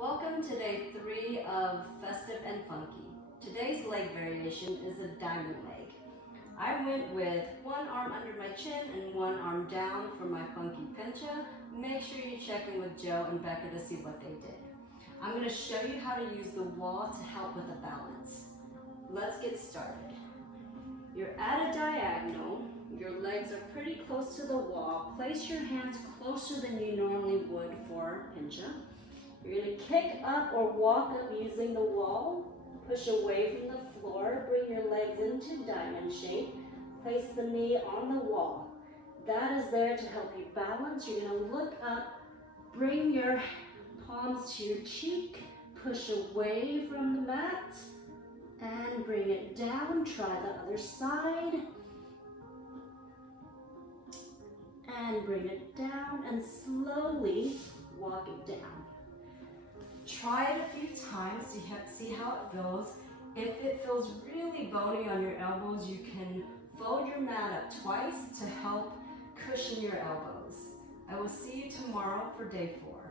Welcome to day 3 of Festive and Funky. Today's leg variation is a diamond leg. I went with one arm under my chin and one arm down for my funky pincha. Make sure you check in with Joe and Becca to see what they did. I'm going to show you how to use the wall to help with the balance. Let's get started. You're at a diagonal. Your legs are pretty close to the wall. Place your hands closer than you normally would for pincha. You're going to kick up or walk up using the wall. Push away from the floor. Bring your legs into diamond shape. Place the knee on the wall. That is there to help you balance. You're going to look up. Bring your palms to your cheek. Push away from the mat. And bring it down. Try the other side. And bring it down and slowly walk it down. Try it a few times to see how it feels. If it feels really bony on your elbows, you can fold your mat up twice to help cushion your elbows. I will see you tomorrow for day 4.